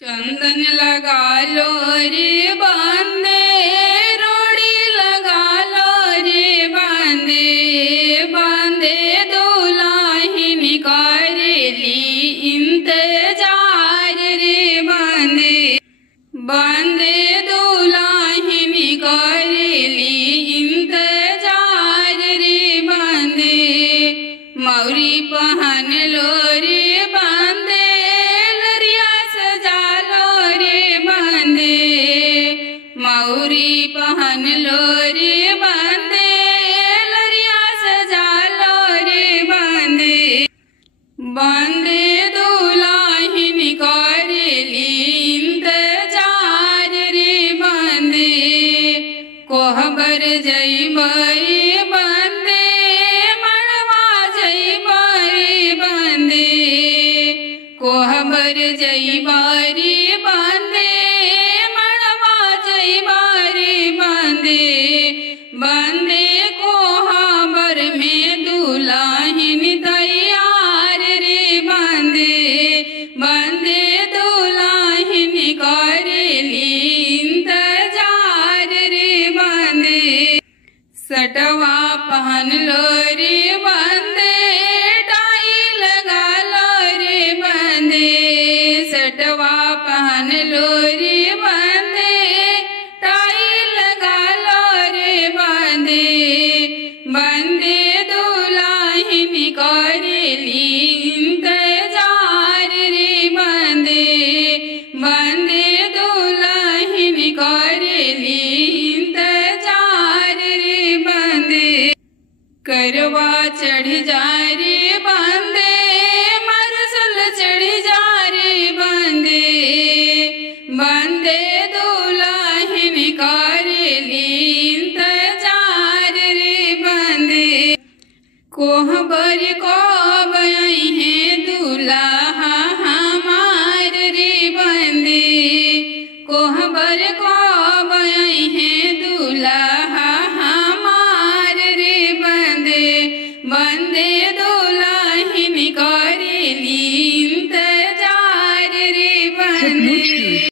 चंदन लगा लो रे बांदे, रोड़ी लगा लो रे बांदे, बांदे दुल्हन करेली इंतजार रे बांदे, बांदे दुल्हन करेली इंतजार रे बांदे। मौरी पहन लो रे बांदे, लरिया सजा लो रे बांदे, मौरी पहन लो रे बांदे, लरिया सजा लो रे बांदे, बांदे दुल्हन करेली इंतजार रे बांदे। कोहबर जइबै बांदे, मड़वा जइबै बांदे, कोहबर जइबै बांदे, मड़वा जइबै बांदे, बांदे कोहबर में दुल्हन तैयार रे बांदे, बांदे दुल्हन करेली इंतजार रे बांदे। सटवा पहन लो रे बांदे, टाई लगा लो रे बांदे, सटवा पहन लो रे बांदे, टाई लगा लो रे बांदे, बांदे दुल्हन करेली इंतजार रे बांदे, बांदे दुल्हन करेली इंतजार रे बांदे। करवा चढ़ जा रे बांदे, मरसल चढ़ जा रे बांदे, बांदे दुल्हन करेली इंतजार रे बांदे। कोहबर कब है दूल्हा हमार रे बांदे, कोहबर कब है दूल्हा हमार रे बांदे, बांदे दुल्हन करेली इंतजार रे बांदे।